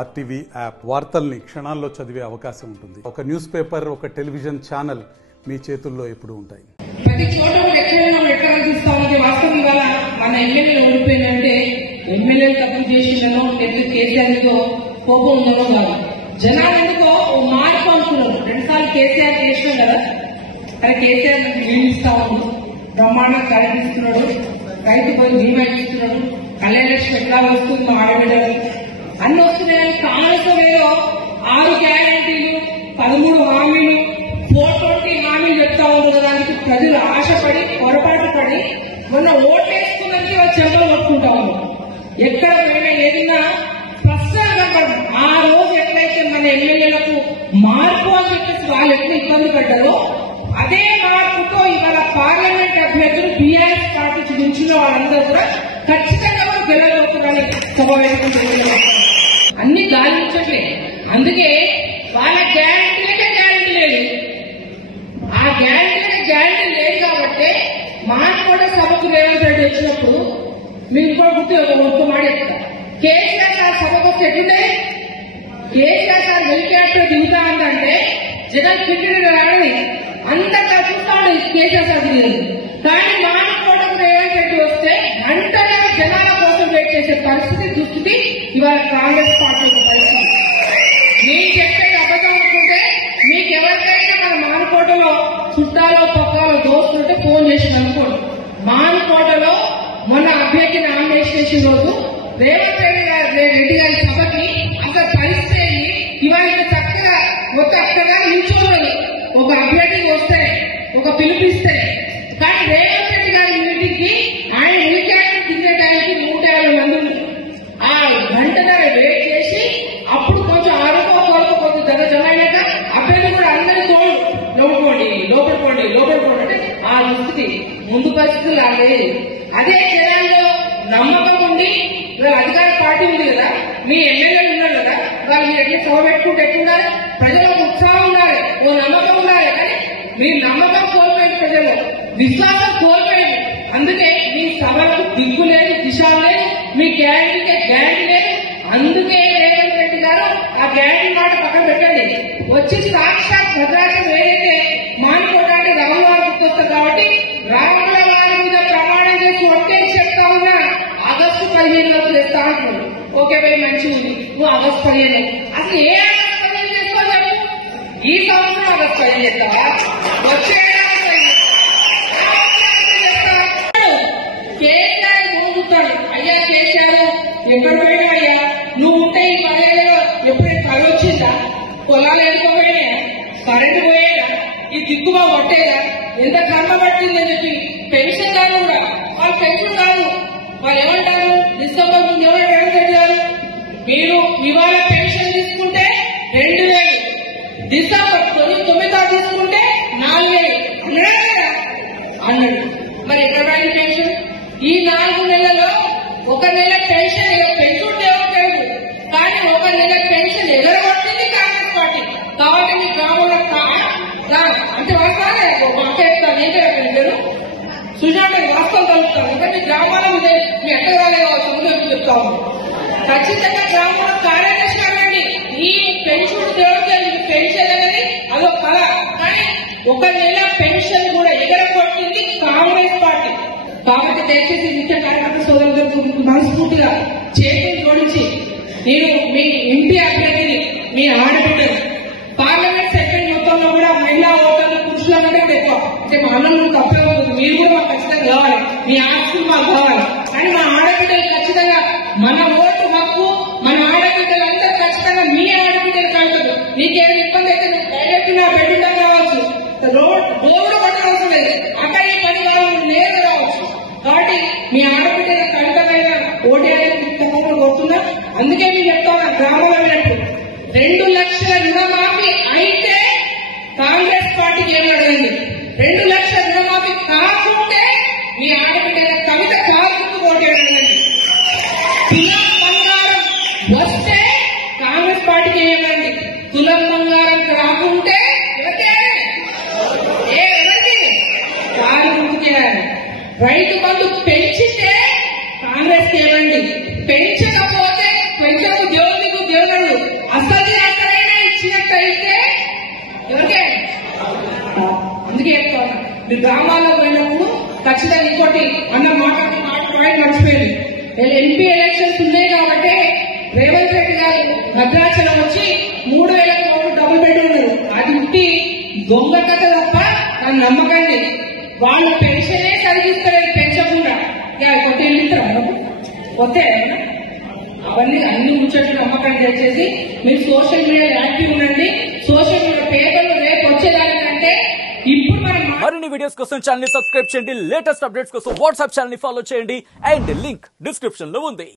RTV app వార్తల్ని క్షణాల్లో చదివే అవకాశం ఉంటుంది. ఒక న్యూస్ పేపర్, ఒక టెలివిజన్ ఛానల్ మీ చేతుల్లో ఎప్పుడు ఉంటాయి. ప్రతి చోట ఎట్లా చూస్తా ఉంది. వాస్తవం ఇవాళ మన ఎమ్మెల్యేలు ఓడిపోయిందంటే ఎమ్మెల్యేలు తప్పు చేసిందనో లేకపోతే కేసీఆర్తో కోపం ఉందనో కాదు. జనాలు ఎందుకో మార్పు అనుకున్నారు. 2 సార్లు కేసీఆర్ చేసినాం కదా, అది కేసీఆర్ నీళ్ళు ఇస్తా ఉన్నాడు, బ్రహ్మాండంగా కరెంట్ ఇస్తున్నాడు, రైతు పోయి బీమా ఇస్తున్నాడు, కళ్యాణ లక్ష్మి ఎట్లా వస్తుంది, మా ఆడబిడ్డలు అన్ని వస్తున్నాయని కాంగ్రెస్ ఏదో 6 గ్యారంటీలు 13 హామీలు 420 హామీలు చెప్తా ఉంటారు. దానికి ప్రజలు ఆశపడి పొరపాటు పడి మొన్న ఓట్లు వేసుకున్నానికి చెంపలు కొట్టుకుంటా ఉన్నారు. ఎక్కడ పోయినా ఏదైనా స్పష్టంగా ఆ రోజు ఎట్లయితే మన ఎమ్మెల్యేలకు మార్పు అని చెప్పేసి వాళ్ళు ఎట్లా ఇబ్బంది పడ్డారో అదే మార్పుతో ఇవాళ పార్లమెంట్ అభ్యర్థులు బీఆర్ఎస్ పార్టీ నుంచిన వాళ్ళందరూ కూడా ఖచ్చితంగా మనం గెలవబోతున్నారని సభ వేసుకుంటున్నారు. అన్ని గాలించట్లే. అందుకే వాళ్ళ గ్యారంటీలకే గ్యారంటీ లేదు. ఆ గ్యారంటీలకే గ్యారంటీ లేదు కాబట్టి మాకు కూడా సభకు రేవంత్ రెడ్డి వచ్చినప్పుడు మీకు కూడా గుర్తు ఒక్క మాట చెప్తా. కేసీఆర్ సార్ సభకు వస్తే ఎట్లుంటే కేసీఆర్ సార్ హెలికాప్టర్ దిగుతా ఉందంటే జగన్ క్రికెట్ రాడని అంతగా చూస్తా ఉండేది కేసీఆర్ సార్ దిగలేదు. కానీ మానకోటకు రేవంత్ రెడ్డి వస్తే గంటగా జనాల కోసం వెయిట్ చేసే పరిస్థితి దుస్థితి ఇవాళ కాంగ్రెస్ పార్టీ పరిస్థితి. మీరు చెప్పేది అబద్ధం అనుకుంటే మీకు ఎవరికైనా మన మానకోటలో చుట్టాలో పక్కలో దోస్తులుంటే ఫోన్ చేసి అనుకోండి. మానకోటలో మొన్న అభ్యర్థి నామినేషన్ చేసిన రోజు రేవంత్ రెడ్డి గారి సభకి అసలు పరిస్థితి ఇవాళ చక్కగా ఒక అక్కగా నిల్చోవాలి. ఒక అభ్యర్థికి వస్తే ఒక పిలిపిస్తే కానీ రేవంత్ రెడ్డి గారి మీటింగ్ కి ఆయన హెలికాప్టర్ దిగే టైంకి 150 మంది ఆ గంటన్నర వెయిట్ చేసి అప్పుడు కొంచెం ఆరోగ్య కొరకు కొంచెం జమైనాక అభ్యర్థి కూడా అందరి తోడు లోపలిపోండి అంటే ఆ దుస్థితి ముందు పరిస్థితులు రాలేదు. అదే జనాల్లో నమ్మకం ఉండి అధికార పార్టీ ఉంది కదా, మీ ఎమ్మెల్యేలు ఉన్నారు కదా, వాళ్ళు మీరు ఎట్లా సభ పెట్టుకుంటే ఎట్లుండాలి, ప్రజలకు ఉత్సాహం ఉండాలి, ఓ నమ్మకం ఉండాలి. కానీ మీ నమ్మకం కోల్పోయింది, ప్రజలు విశ్వాసం కోల్పోయింది. అందుకే మీ సభలకు దిక్కు లేదు, దిశ లేదు, మీ గ్యారంటీకే గ్యారంటీ లేదు. అందుకే రేవంత్ రెడ్డి గారు ఆ గ్యారంటీ మాట పక్కన పెట్టండి. వచ్చి సాక్షాత్ భద్రాచలం ఏదైతే మానుకోవడానికి రాముల వారు గుర్తొస్తారు కాబట్టి రాముల వారి మీద ప్రమాణం చేసి ఒకే చెప్తా ఉన్నా ఆగస్టు 15 చేస్తా అంటున్నాడు. ఓకే భయ్ మంచి ఉంది, నువ్వు ఆగస్టు 15 అసలు ఏ ఆగస్టు 15 చేస్తావు చెప్పు. ఈ సంవత్సరం ఆగస్టు 15 చేస్తావా, వచ్చే కేసీఆర్ ముందుతాడు. అయ్యా కేసీఆర్ ఎక్కడ పోయినా అయ్యా నువ్వు ఉంటే ఈ 10 ఏళ్ళలో ఎప్పుడైనా కళ వచ్చిందా, పొలాలు ఎడుకోపోయినా, కరెంటు పోయేదా, ఈ దిక్కుగా కొట్టేదా, ఎంత కర్మ పట్టిందని చెప్పి పెన్షన్ కాదు కూడా వాళ్ళు పెన్షన్ కాదు వాళ్ళు ఏమంటారు, డిసెంబర్ ముందు ఎవరు అడుగుతారు, మీరు ఇవాళ పెన్షన్ తీసుకుంటే 2000, డిసెంబర్ 9 తీసుకుంటే 4000 అన్నాడు. మరి ఎక్కడ రాని పెన్షన్ ఈ 4 నెలల్లో ఒక నెల పెన్షన్ పెంచుంటే ఎవరు, కానీ ఒక నెల పెన్షన్ ఎగరగొట్టింది కాంగ్రెస్ పార్టీ. కాబట్టి మీ గ్రామంలో అంటే వస్తానే ఏంటారు సుజాత వాస్తవం కలుపుతారు. అంటే మీ గ్రామాల మీ ఎట్టగానే చెప్తా ఉంది. ఖచ్చితంగా గ్రామంలో కార్యదర్శి అనండి. ఈ పెన్షన్ దేవుడికి పెన్షన్ అనేది అదొక కళ, కానీ ఒక నెల పెన్షన్ కూడా ఎగరగొట్టింది కాంగ్రెస్ పార్టీ. కాబట్టి దయచేసి నిత్య కార్యకర్త సోదరులకు మనస్ఫూర్తిగా చేతులు జోడించి నేను మీ ఇంటి అభ్యర్థిని, మీ ఆడబిడ్డను పార్లమెంట్ సెగ్మెంట్ మొత్తంలో కూడా మహిళా ఓటర్లు పురుషుల కంటే ఎక్కువ అంటే మా అన్నం తప్పే ఉంటుంది. మీరు కూడా మాకు ఖచ్చితంగా కావాలి, మీ ఆస్తులు మాకు కావాలి. కానీ మా ఆడబిడ్డలు ఖచ్చితంగా మన ఓటు హక్కు, మన ఆడబిడ్డలందరూ ఖచ్చితంగా మీ ఆడబిడ్డలు కాదు. నీకేమైనా ఇబ్బంది అయితే డైరెక్ట్ నా బెడ్రూమ్ రావచ్చు, రోడ్డు పట్టవలసిన లేదు, అక్కడ ఈ పని వాళ్ళు నేరు రావచ్చు. కాబట్టి మీ ఆడబిడ్డల ఖచ్చితంగా ఓటేయాలని తప్పకుండా కోరుతున్నా. అందుకే మీరు చెప్తాను గ్రామంలో 2 లక్షల రుణమాఫీ అయితే కాంగ్రెస్ పార్టీకి ఏమి అడగండి. 2 లక్షల రుణమాఫీ కాకుంటే మీ ఆడబిడ్డల కవిత కాకుండా ఓటేయండి. తులం బంగారం వస్తే కాంగ్రెస్ పార్టీకి ఏమండి, తులం బంగారం రాకుంటే రైతు బంధు పెంచితే కాంగ్రెస్ ఏమండి, పెంచకపోతే పెంచకు దేవుడికి దేవుడు గ్రామాల్లో పోయినప్పుడు ఖచ్చితంగా ఇంకోటి అన్న మాట పాయింట్ మర్చిపోయింది. ఎంపీ ఎలక్షన్స్ ఉన్నాయి కాబట్టి రేవంత్ రెడ్డి గారు భద్రాచలం వచ్చి 3,000 కోట్లు డబుల్ బెడ్రూమ్ అది ఉట్టి దొంగ కథ తప్ప నన్ను నమ్మకండి. వాళ్ళు పెన్షనే కలిగిస్తారు పెంచకుండా కొత్త ఇస్తారు కొత్త అవన్నీ అన్ని ముచ్చట్లు నమ్మకం చేసేసి మీరు సోషల్ మీడియా యాక్టివ్ ఉండండి. సోషల్ మీడియా పేపర్లు రేపు వచ్చేదానికంటే ఇప్పుడు మనం మరిన్ని వీడియోస్ కోసం ఛానల్ ని సబ్స్క్రైబ్ చేయండి. లేటెస్ట్ అప్డేట్స్ కోసం వాట్సాప్ ఛానల్ ని ఫాలో చేయండి. అండ్ లింక్ డిస్క్రిప్షన్ లో ఉంది.